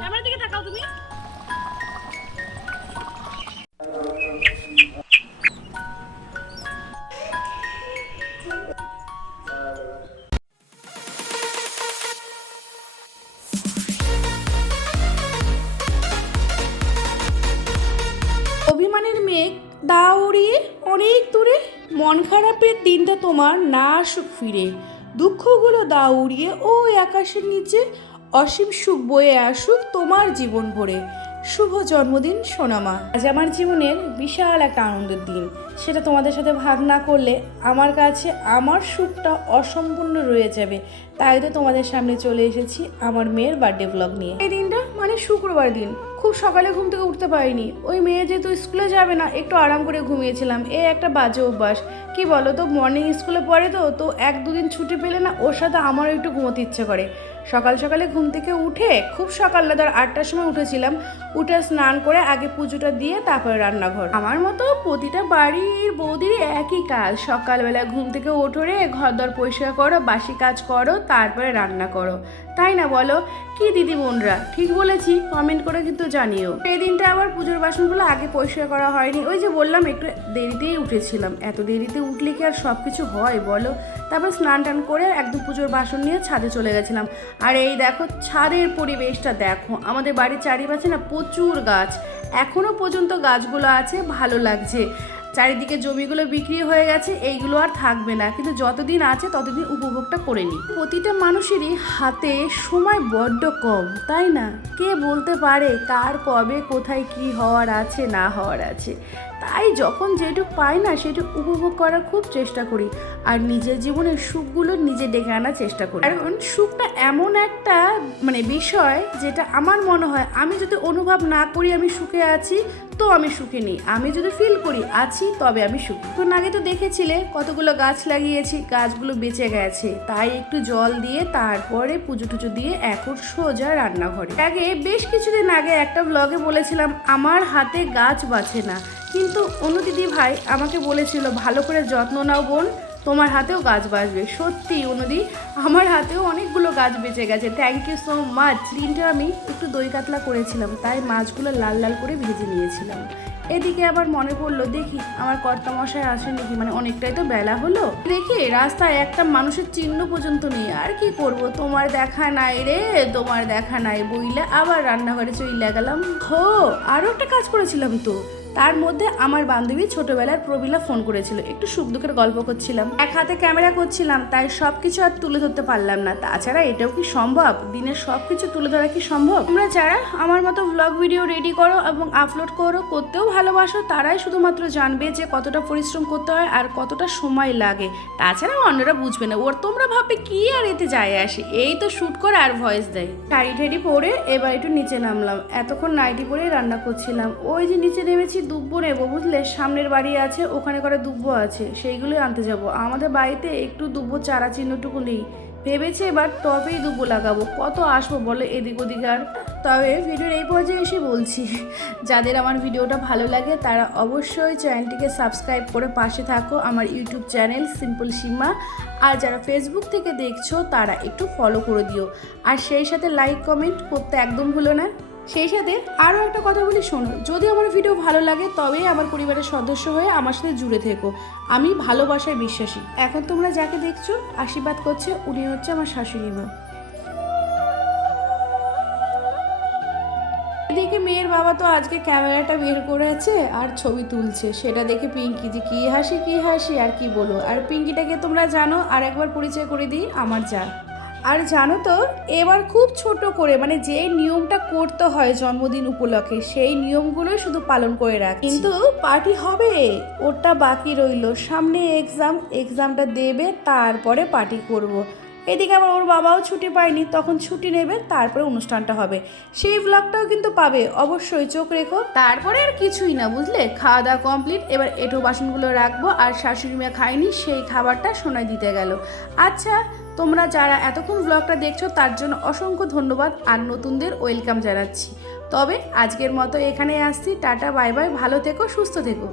ক্যামেরার দিকে তাকাও তুমি। অভিমানের মেঘ দা উড়িয়ে অনেক দূরে, মন খারাপের দিনটা তোমার না আসুক ফিরে। দুঃখগুলো দা উড়িয়ে ওই আকাশের নিচে অসীম সুখ বয়ে আসুক তোমার জীবন ভরে। শুভ জন্মদিন, সোনামা। আজ আমার জীবনের বিশাল একটা আনন্দের দিন। সেটা তোমাদের সাথে ভাগ না করলে আমার কাছে আমার সুখটা অসম্পূর্ণ রয়ে যাবে। তাই তো তোমাদের সামনে চলে এসেছি আমার মেয়ের বার্থডে ব্লগ নিয়ে। এই দিনটা মানে শুক্রবার দিন। খুব সকালে ঘুম থেকে উঠতে পারিনি। ওই মেয়ে যেহেতু স্কুলে যাবে না, একটু আরাম করে ঘুমিয়েছিলাম। এ একটা বাজে অভ্যাস। কি বলো তো মর্নিং স্কুলে পড়ে তো তো এক দুদিন ছুটি পেলে না ওর সাথে আমারও একটু ঘুমোতে ইচ্ছে করে। সকাল সকালে ঘুম থেকে উঠে খুব সকাল না ধর আটটার সময় উঠেছিলাম। উঠে স্নান করে আগে পুজোটা দিয়ে তারপরে রান্নাঘর। আমার মতো প্রতিটা বাড়ির বৌদির একই কাজ। সকালবেলা ঘুম থেকে ওঠো রে ঘর দর পরিষ্কার করো, বাসি কাজ করো, তারপরে রান্না করো। তাই না বলো? কি দিদি বোনরা? ঠিক বলেছি? কমেন্ট করে কিন্তু জানিও। এই দিনটা আবার পুজোর বাসনগুলো আগে পরিষ্কার করা হয়নি। ওই যে বললাম, একটু দেরিতেই উঠেছিলাম। এত দেরিতে উঠলে কি আর সব কিছু হয় বলো? তারপর স্নান টান করে একদম পুজোর বাসন নিয়ে ছাদে চলে গেছিলাম। আর এই দেখো, ছাদের পরিবেশটা দেখো। আমাদের বাড়ির চারিপাশে না প্রচুর গাছ। এখনও পর্যন্ত গাছগুলো আছে ভালো লাগছে। চারিদিকে জমিগুলো বিক্রি হয়ে গেছে, এইগুলো আর থাকবে না। কিন্তু যতদিন আছে, ততদিন উপভোগটা করে নিই। প্রতিটা মানুষেরই হাতে সময় বড্ড কম, তাই না? কে বলতে পারে কার কবে, কোথায় কি হওয়ার আছে, না হওয়ার আছে? তাই যখন যেটুক পাই না, সেটুক উপভোগ করার খুব চেষ্টা করি। আর নিজের জীবনের সুখগুলো নিজে ডেকে আনার চেষ্টা করি। কারণ সুখটা এমন একটা মানে বিষয় যেটা আমার মনে হয়, আমি যদি অনুভব না করি আমি সুখে আছি তো আমি সুখে নেই। আমি যদি ফিল করি, আছি, তবে আমি সুখী। তো আগে তো দেখেছিলে, কতগুলো গাছ লাগিয়েছি, গাছগুলো বেঁচে গেছে। তাই একটু জল দিয়ে, তারপরে পুজো টুজো দিয়ে এখন সোজা রান্নাঘরে। আগে বেশ কিছুদিন আগে একটা ব্লগে বলেছিলাম, আমার হাতে গাছ বাঁচে না। কিন্তু অন্য দিদি ভাই আমাকে বলেছিল, ভালো করে যত্ন নাও বোন। তোমার হাতেও গাছ বাঁচবে। সত্যি, অনুদি, আমার হাতেও অনেকগুলো গাছ বেঁচে গেছে। থ্যাংক ইউ সো মাচ দিনটা আমি একটু দই কাতলা করেছিলাম, তাই মাছগুলো লাল লাল করে ভেজে নিয়েছিলাম। এদিকে আবার মনে পড়ল, দেখি আমার কর্তা মশাই আসেন নাকি মানে অনেকটাই তো বেলা হলো। দেখি রাস্তায় একটা মানুষের চিহ্ন পর্যন্ত নেই, আর কি করব? তোমার দেখা নাই রে, তোমার দেখা নাই বইলে আবার রান্নাঘরে চইলা গেলাম। হো আরও একটা কাজ করেছিলাম তো। তার মধ্যে আমার বান্ধবী ছোটবেলার প্রবীলা ফোন করেছিল। একটু সুখ দুঃখের গল্প করছিলাম। এক হাতে ক্যামেরা করছিলাম, তাই সব কিছু আর তুলে ধরতে পারলাম না। তাছাড়া এটাও কি সম্ভব? দিনের সব কিছু তুলে ধরা কি সম্ভব? তোমরা যারা আমার মতো ব্লগ ভিডিও রেডি করো এবং আপলোড করো, করতেও ভালোবাসো, তারাই শুধুমাত্র জানবে যে কতটা পরিশ্রম করতে হয় আর কতটা সময় লাগে। তাছাড়া অন্যরা বুঝবে না, ওর তোমরা ভাববে কি আর এতে যায় আসে? এই তো শ্যুট করে আর ভয়েস দেয়। শাড়ি ঠাড়ি পরে এবার একটু নিচে নামলাম। এতক্ষণ নাইটি পরেই রান্না করছিলাম। ওই যে নিচে নেমেছি দুব্বো নেব, বুঝলে? সামনের বাড়ি আছে, ওখানে করে দুব্বো আছে, সেইগুলোই আনতে যাব। আমাদের বাড়িতে একটু দুব্বো চারা চিহ্নটুকু নেই। ভেবেছি এবার টবেই দুব্বো লাগাবো। কত আসব বলে এদিক ওদিক আর? তবে ভিডিওর এই পর্যায়ে এসে বলছি, যাদের আমার ভিডিওটা ভালো লাগে, তারা অবশ্যই চ্যানেলটিকে সাবস্ক্রাইব করে পাশে থাকো আমার ইউটিউব চ্যানেল সিম্পল সীমা। আর যারা ফেসবুক থেকে দেখছ, তারা একটু ফলো করে দিও। আর সেই সাথে লাইক, কমেন্ট করতে একদম ভুলো না। সেই সাথে আরও একটা কথা বলি, শোনো। যদি আমার ভিডিও ভালো লাগে, তবেই আমার পরিবারের সদস্য হয়ে আমার সাথে জুড়ে থেকো। আমি ভালোবাসায় বিশ্বাসী। এখন তোমরা যাকে দেখছ, আশীর্বাদ করছে, উনি হচ্ছে আমার শাশুড়ি মা। এদিকে মেয়ের বাবা তো আজকে ক্যামেরাটা বের করেছে আর ছবি তুলছে। সেটা দেখে পিঙ্কি যে কি হাসি কি হাসি, আর কি বলো আর পিঙ্কিটাকে তোমরা জানো আর একবার পরিচয় করে দিই, আমার যা। আর জানো তো এবার খুব ছোট করে মানে যে নিয়মটা করতে হয় জন্মদিন উপলক্ষে সেই নিয়মগুলোই শুধু পালন করে রাখ কিন্তু পার্টি হবে। ওটা বাকি রইল। সামনে এক্সাম এক্সামটা দেবে তারপরে পার্টি করব। এদিকে আবার ওর বাবাও ছুটি পায়নি তখন ছুটি নেবে তারপরে অনুষ্ঠানটা হবে। সেই ব্লগটাও কিন্তু পাবে অবশ্যই চোখ রেখো। তারপরে আর কিছুই না বুঝলে? খাওয়া দাওয়া কমপ্লিট এবার এঁটো বাসনগুলো রাখব আর শাশুড়ি মেয়ে খায়নি সেই খাবারটা সোনায় দিতে গেল। আচ্ছা তোমরা যারা এতক্ষণ ব্লগটা দেখছ, তার জন্য অসংখ্য ধন্যবাদ আর নতুনদের ওয়েলকাম জানাচ্ছি। তবে আজকের মতো এখানে আসছি। টাটা বাই বাই ভালো থেকো, সুস্থ থেকো।